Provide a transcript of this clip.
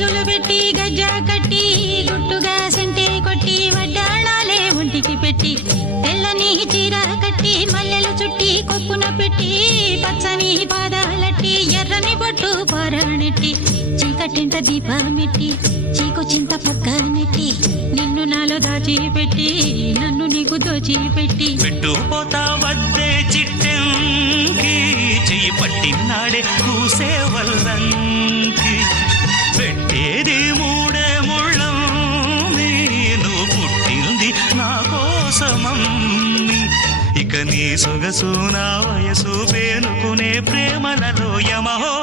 గాజులు పెట్టి గజ్జా కట్టి గుట్టుగా సెంటే కొట్టి వడ్డాణాలే ఒంటికి పెట్టి తెల్లని చీర కట్టి మల్లెలు చుట్టి కొప్పున పెట్టి పచ్చని పాదాలట్టి ఎర్రని బొట్టు పారాణెట్టి చీకటింట దీపమెట్టి చీకు చింత పక్క నెట్టి నిన్ను నాలో దాచిపెట్టి నన్ను నీకు దోచిపెట్టి పెట్టుపోతా వద్దే చిట్టెంకి చెయ్యి పట్టినాడే కూసే వల్లంకి పెట్టేది మూడే ముళ్ళం నువ్వు పుట్టింది నా కోసమమ్మి ఇక నీ సొగసు నా వయసు పేనుకునే ప్రేమలలో యమహో